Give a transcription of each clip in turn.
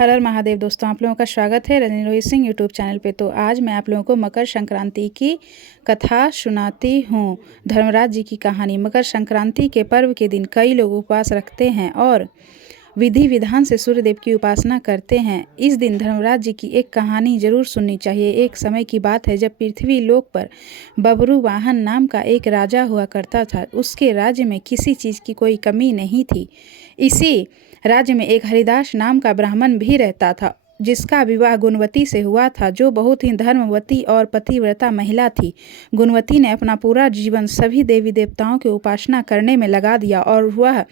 हर हर महादेव। दोस्तों, आप लोगों का स्वागत है रजनी रोहित सिंह यूट्यूब चैनल पे। तो आज मैं आप लोगों को मकर संक्रांति की कथा सुनाती हूँ। धर्मराज जी की कहानी। मकर संक्रांति के पर्व के दिन कई लोग उपवास रखते हैं और विधि विधान से सूर्यदेव की उपासना करते हैं। इस दिन धर्मराज जी की एक कहानी जरूर सुननी चाहिए। एक समय की बात है जब पृथ्वी लोक पर बबरू वाहन नाम का एक राजा हुआ करता था। उसके राज्य में किसी चीज़ की कोई कमी नहीं थी। इसी राज्य में एक हरिदास नाम का ब्राह्मण भी रहता था, जिसका विवाह गुणवती से हुआ था, जो बहुत ही धर्मवती और पतिव्रता महिला थी। गुणवती ने अपना पूरा जीवन सभी देवी देवताओं की उपासना करने में लगा दिया और वह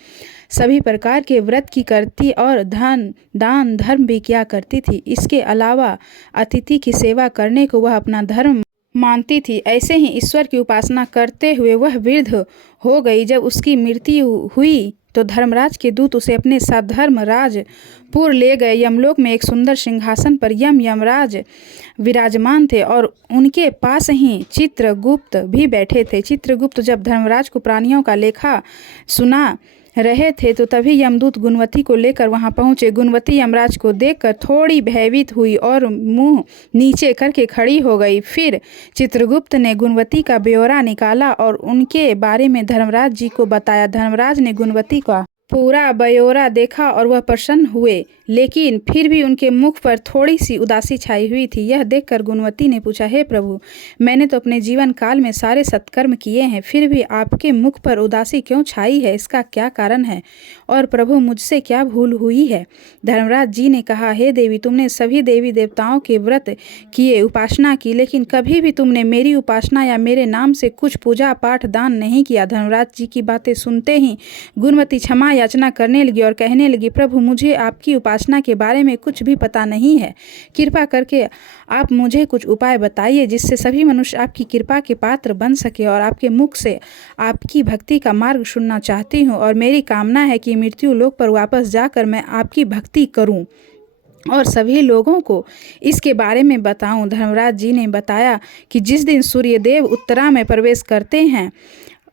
सभी प्रकार के व्रत की करती और दान धर्म भी किया करती थी। इसके अलावा अतिथि की सेवा करने को वह अपना धर्म मानती थी। ऐसे ही ईश्वर की उपासना करते हुए वह वृद्ध हो गई। जब उसकी मृत्यु हुई तो धर्मराज के दूत उसे अपने साथ धर्मराजपुर ले गए। यमलोक में एक सुंदर सिंहासन पर यमराज विराजमान थे और उनके पास ही चित्रगुप्त भी बैठे थे। चित्रगुप्त जब धर्मराज को प्राणियों का लेखा सुना रहे थे तो तभी यमदूत गुणवती को लेकर वहां पहुंचे। गुणवती यमराज को देखकर थोड़ी भयभीत हुई और मुंह नीचे करके खड़ी हो गई। फिर चित्रगुप्त ने गुणवती का ब्यौरा निकाला और उनके बारे में धर्मराज जी को बताया। धर्मराज ने गुणवती का पूरा ब्यौरा देखा और वह प्रसन्न हुए, लेकिन फिर भी उनके मुख पर थोड़ी सी उदासी छाई हुई थी। यह देखकर गुणवती ने पूछा, हे प्रभु, मैंने तो अपने जीवन काल में सारे सत्कर्म किए हैं, फिर भी आपके मुख पर उदासी क्यों छाई है? इसका क्या कारण है? और प्रभु, मुझसे क्या भूल हुई है? धर्मराज जी ने कहा, हे देवी, तुमने सभी देवी देवताओं के व्रत किए, उपासना की, लेकिन कभी भी तुमने मेरी उपासना या मेरे नाम से कुछ पूजा पाठ दान नहीं किया। धर्मराज जी की बातें सुनते ही गुणवती क्षमा याचना करने लगी और कहने लगी, प्रभु, मुझे आपकी उपासना के बारे में कुछ भी पता नहीं है। कृपा करके आप मुझे कुछ उपाय बताइए जिससे सभी मनुष्य आपकी कृपा के पात्र बन सके। और आपके मुख से आपकी भक्ति का मार्ग सुनना चाहती हूँ और मेरी कामना है कि मृत्यु लोक पर वापस जाकर मैं आपकी भक्ति करूँ और सभी लोगों को इसके बारे में बताऊं। धर्मराज जी ने बताया कि जिस दिन सूर्यदेव उत्तरा में प्रवेश करते हैं,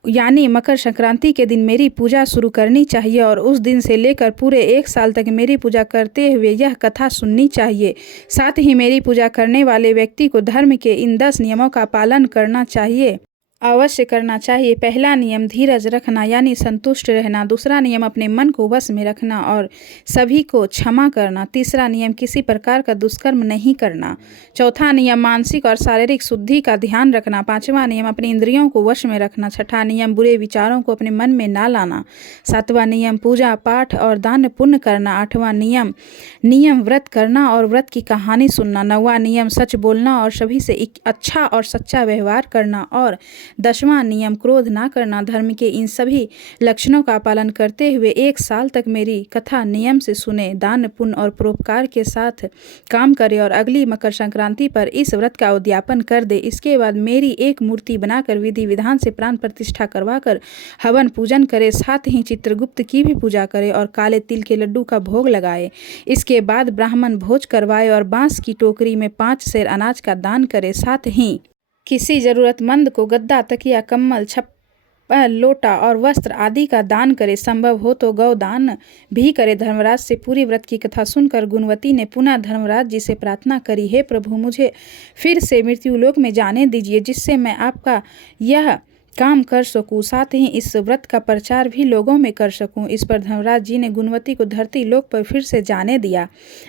यानी मकर संक्रांति के दिन मेरी पूजा शुरू करनी चाहिए और उस दिन से लेकर पूरे 1 साल तक मेरी पूजा करते हुए यह कथा सुननी चाहिए। साथ ही मेरी पूजा करने वाले व्यक्ति को धर्म के इन 10 नियमों का पालन करना चाहिए, अवश्य करना चाहिए। पहला नियम धीरज रखना, यानी संतुष्ट रहना। दूसरा नियम अपने मन को वश में रखना और सभी को क्षमा करना। तीसरा नियम किसी प्रकार का दुष्कर्म नहीं करना। चौथा नियम मानसिक और शारीरिक शुद्धि का ध्यान रखना। पांचवा नियम अपनी इंद्रियों को वश में रखना। छठा नियम बुरे विचारों को अपने मन में ना लाना। सातवां नियम पूजा पाठ और दान पुण्य करना। आठवां नियम व्रत करना और व्रत की कहानी सुनना। नौवां नियम सच बोलना और सभी से अच्छा और सच्चा व्यवहार करना। और 10वां नियम क्रोध ना करना। धर्म के इन सभी लक्षणों का पालन करते हुए 1 साल तक मेरी कथा नियम से सुने, दान पुण्य और परोपकार के साथ काम करे और अगली मकर संक्रांति पर इस व्रत का उद्यापन कर दे। इसके बाद मेरी एक मूर्ति बनाकर विधि विधान से प्राण प्रतिष्ठा करवाकर हवन पूजन करे। साथ ही चित्रगुप्त की भी पूजा करे और काले तिल के लड्डू का भोग लगाए। इसके बाद ब्राह्मण भोज करवाए और बांस की टोकरी में 5 सेर अनाज का दान करे। साथ ही किसी जरूरतमंद को गद्दा, तकिया, कम्बल, छप्पर, लोटा और वस्त्र आदि का दान करे। संभव हो तो गौ दान भी करे। धर्मराज से पूरी व्रत की कथा सुनकर गुणवती ने पुनः धर्मराज जी से प्रार्थना करी, हे प्रभु, मुझे फिर से मृत्युलोक में जाने दीजिए जिससे मैं आपका यह काम कर सकूं, साथ ही इस व्रत का प्रचार भी लोगों में कर सकूं। इस पर धर्मराज जी ने गुणवती को धरती लोक पर फिर से जाने दिया।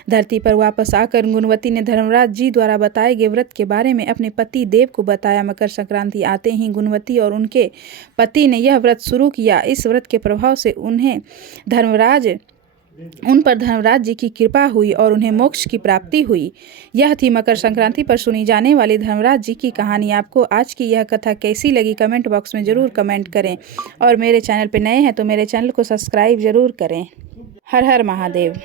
धरती पर वापस आकर गुणवती ने धर्मराज जी द्वारा बताए गए व्रत के बारे में अपने पति देव को बताया। मकर संक्रांति आते ही गुणवती और उनके पति ने यह व्रत शुरू किया। इस व्रत के प्रभाव से उन पर धर्मराज जी की कृपा हुई और उन्हें मोक्ष की प्राप्ति हुई। यह थी मकर संक्रांति पर सुनी जाने वाली धर्मराज जी की कहानी। आपको आज की यह कथा कैसी लगी कमेंट बॉक्स में ज़रूर कमेंट करें और मेरे चैनल पर नए हैं तो मेरे चैनल को सब्सक्राइब ज़रूर करें। हर हर महादेव।